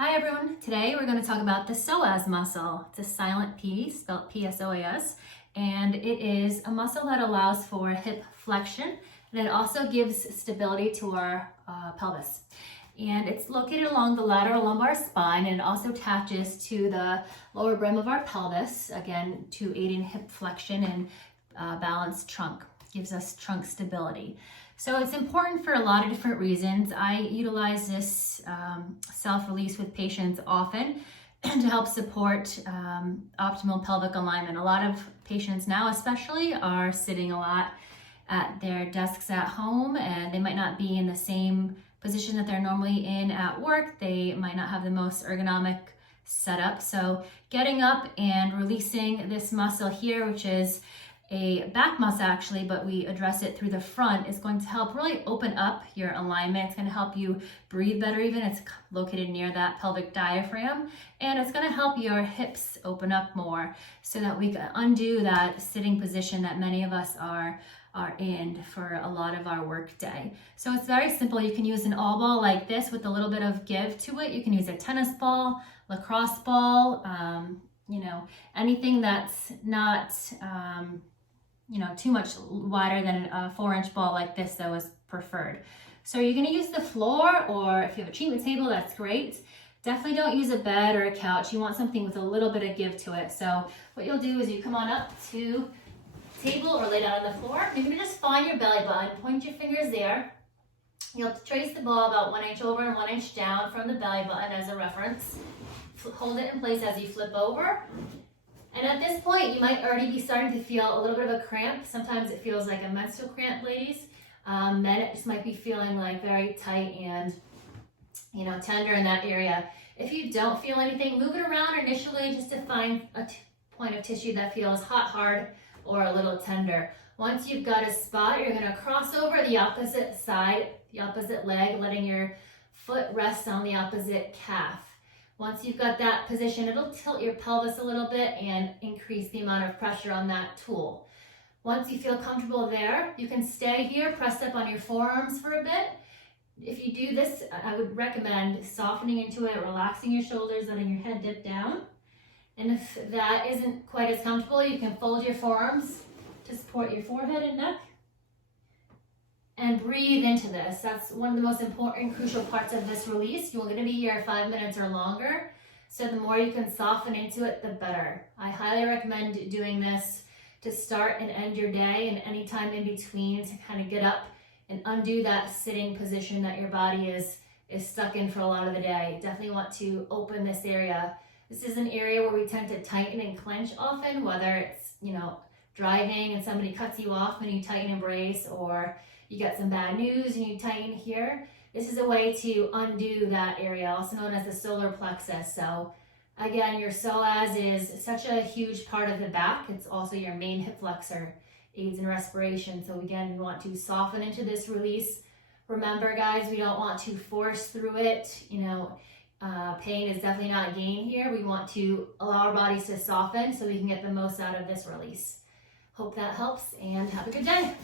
Hi everyone, today we're going to talk about the psoas muscle. It's a silent P, spelled P-S-O-A-S, and it is a muscle that allows for hip flexion, and it also gives stability to our pelvis. And it's located along the lateral lumbar spine, and it also attaches to the lower brim of our pelvis, again, to aid in hip flexion and balanced trunk. Gives us trunk stability. So it's important for a lot of different reasons. I utilize this self-release with patients often to help support optimal pelvic alignment. A lot of patients now especially are sitting a lot at their desks at home, and they might not be in the same position that they're normally in at work. They might not have the most ergonomic setup. So getting up and releasing this muscle here, which is a back muscle actually, but we address it through the front, is going to help really open up your alignment. It's going to help you breathe better even. It's located near that pelvic diaphragm, and it's going to help your hips open up more so that we can undo that sitting position that many of us are in for a lot of our work day. So it's very simple. You can use an all ball like this with a little bit of give to it. You can use a tennis ball, lacrosse ball, anything that's not too much wider than a 4-inch ball like this, though, is preferred. So you're gonna use the floor, or if you have a treatment table, that's great. Definitely don't use a bed or a couch. You want something with a little bit of give to it. So what you'll do is you come on up to the table or lay down on the floor. You're gonna just find your belly button, point your fingers there. You'll trace the ball about 1 inch over and 1 inch down from the belly button as a reference. Hold it in place as you flip over. And at this point, you might already be starting to feel a little bit of a cramp. Sometimes it feels like a menstrual cramp, ladies. Then it just might be feeling like very tight and, tender in that area. If you don't feel anything, move it around initially just to find a point of tissue that feels hot, hard, or a little tender. Once you've got a spot, you're gonna cross over the opposite side, the opposite leg, letting your foot rest on the opposite calf. Once you've got that position, it'll tilt your pelvis a little bit and increase the amount of pressure on that tool. Once you feel comfortable there, you can stay here, pressed up on your forearms for a bit. If you do this, I would recommend softening into it, relaxing your shoulders, letting your head dip down. And if that isn't quite as comfortable, you can fold your forearms to support your forehead and neck. And breathe into this. That's one of the most important, crucial parts of this release. You're going to be here 5 minutes or longer. So the more you can soften into it, the better. I highly recommend doing this to start and end your day, and any time in between to kind of get up and undo that sitting position that your body is stuck in for a lot of the day. Definitely want to open this area. This is an area where we tend to tighten and clench often, whether it's, driving and somebody cuts you off and you tighten and brace, or you get some bad news and you tighten here. This is a way to undo that area, also known as the solar plexus. So again, your psoas is such a huge part of the back. It's also your main hip flexor, aids in respiration. So again, we want to soften into this release. Remember, guys, we don't want to force through it. Pain is definitely not gain here. We want to allow our bodies to soften so we can get the most out of this release. Hope that helps, and have a good day.